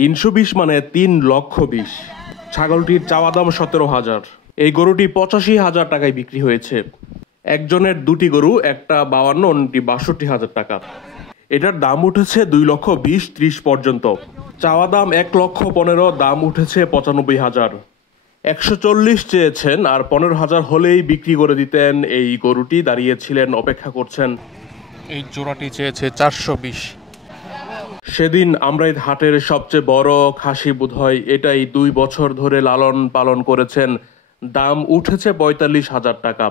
320 মানে 3,20,000। ছাগলটির চাওয়া দাম 17,000। এই গরুটি 85,000 টাকায় বিক্রি হয়েছে। একজনের দুটি গরু, একটা 52, অন্যটি 62,000 টাকা। এটার দাম উঠেছে 2,20,30 পর্যন্ত। চাওয়া দাম 1,15,000, দাম উঠেছে 95,000। 140 চেয়েছেন, আর 15,000 হলেই বিক্রি করে দিতেন। এই গরুটি দাঁড়িয়েছিলেন, অপেক্ষা করছেন। এই জোড়াটি চেয়েছে 420। সেদিন আমরাই হাটের সবচেয়ে বড় খাসি বোধহয় এটাই 2 বছর ধরে লালন পালন করেছেন। দাম উঠেছে 45,000 টাকা।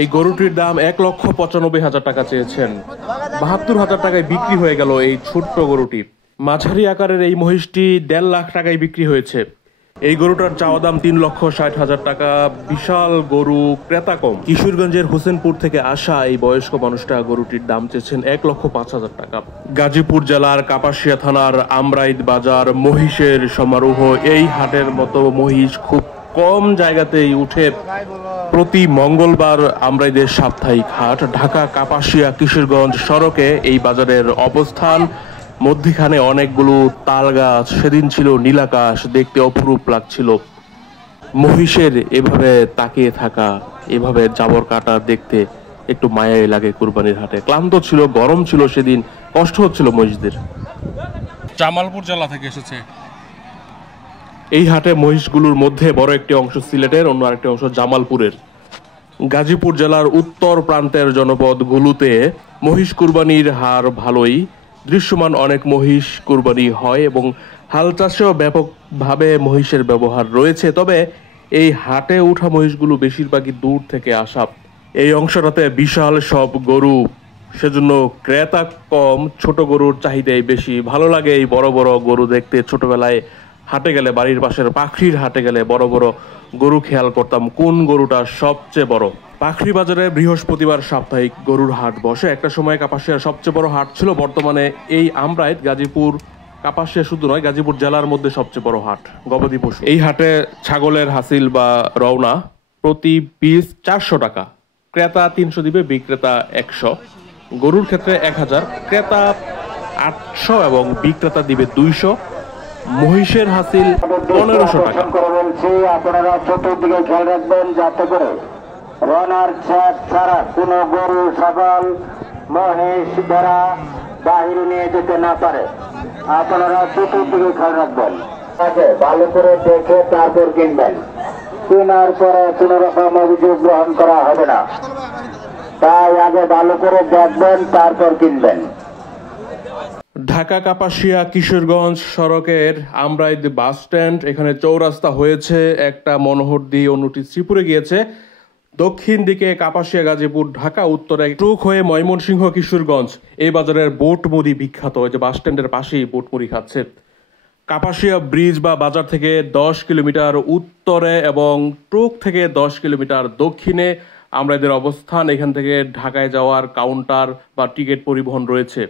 এই গরুটির দাম 1,95,000 টাকা চেয়েছেন। 72,000 টাকায় বিক্রি হয়ে গেল এই ছোট্ট গরুটি। মাঝারি আকারের এই মহিষটি 1.5 লাখ টাকায় বিক্রি হয়েছে। এই গরুটার চাওয়া দাম 3,60,000 টাকা। বিশাল গরু, ক্রেতা কম। কিশোরগঞ্জের হোসেনপুর থেকে আসা এই বয়স্ক মানুষটা গরুটির দাম চেয়েছেন 1,05,000 টাকা। গাজীপুর জেলার কাপাসিয়া থানার আমরাইদ বাজার মহিষের সমারোহ। এই হাটের মতো মহিষ খুব কম জায়গাতেই উঠে। প্রতি মঙ্গলবার আমরাইদের সাপ্তাহিক হাট। ঢাকা কাপাসিয়া কিশোরগঞ্জ সড়কে এই বাজারের অবস্থান। মধ্যখানে অনেকগুলো তাল গাছ। সেদিন ছিল নীলাকাশ, দেখতে অপরূপ লাগছিল। মহিষের এভাবে তাকিয়ে থাকা, এভাবে জাবর কাটা দেখতে একটু মায়াই লাগে। কুরবানির হাটে ক্লান্ত ছিল, গরম ছিল, সেদিন কষ্ট হচ্ছিল মহিষদের। জামালপুর জেলা থেকে এসেছে। এই হাটে মহিষগুলোর মধ্যে বড় একটি অংশ সিলেটের, অন্য আরেকটি অংশ জামালপুরের। গাজীপুর জেলার উত্তর প্রান্তের জনপদ গুলোতে মহিষ কুরবানির হার ভালোই। দৃশ্যমান অনেক মহিষ কুরবানি হয় এবং হাল চাষেও ব্যাপকভাবে মহিষের ব্যবহার রয়েছে। তবে এই হাটে ওঠা মহিষগুলো বেশিরভাগই দূর থেকে আসা। এই অংশটাতে বিশাল সব গরু, সেজন্য ক্রেতা কম। ছোট গরুর চাহিদাই বেশি। ভালো লাগে এই বড় বড় গরু দেখতে। ছোটবেলায় হাটে গেলে, বাড়ির পাশের পাখরির হাটে গেলে বড় বড় গরু খেয়াল করতাম কোন গরুটা সবচেয়ে বড়। পাখরি বাজারে বৃহস্পতিবার সাপ্তাহিক গরুর হাট বসে। একটা সময় কাপাসিয়ার সবচেয়ে বড় হাট ছিল। বর্তমানে এই আমরাইদ, গাজীপুর, কাপাসিয়া শুধু নয়, গাজীপুর জেলার মধ্যে সবচেয়ে বড় হাট গবাদি পশু। এই হাটে ছাগলের হাসিল বা রওনা প্রতি পিস 400 টাকা। ক্রেতা 300 দিবে, বিক্রেতা 100। গরুর ক্ষেত্রে 1000, ক্রেতা 800 এবং বিক্রেতা দিবে 200। মহিষের হাসিল 1500 টাকা। আপনারা চতুর্দিকে খেয়াল রাখবেন যাতে করে রানার ছাদ ছাড়া কোনো গরু, ছাগল, মহিষ, ভেড়া বাহিরে নিয়ে যেতে না পারে। আপনারা চতুর্দিকে খেয়াল রাখবেন, ভালো করে দেখে তারপর কিনবেন। কেনার পরে কোন রকম অভিযোগ গ্রহণ করা হবে না, তাই আগে ভালো করে দেখবেন তারপর কিনবেন। ঢাকা কাপাসিয়া কিশোরগঞ্জ সড়কের আমরাইদ বাস স্ট্যান্ড, এখানে চৌরাস্তা হয়েছে। একটা মনোহর দিয়ে অন্যটি শ্রীপুরে গিয়েছে। দক্ষিণ দিকে কাপাসিয়া, গাজীপুর, ঢাকা। উত্তরে ট্রুক হয়ে ময়মনসিংহ, কিশোরগঞ্জ। এই বাজারের বোট মুড়ি বিখ্যাত। ওই যে বাস স্ট্যান্ডের পাশেই বোট মুড়ি খাচ্ছে। কাপাসিয়া ব্রিজ বা বাজার থেকে 10 কিলোমিটার উত্তরে এবং ট্রুক থেকে 10 কিলোমিটার দক্ষিণে আমরাইদের অবস্থান। এখান থেকে ঢাকায় যাওয়ার কাউন্টার বা টিকিট পরিবহন রয়েছে।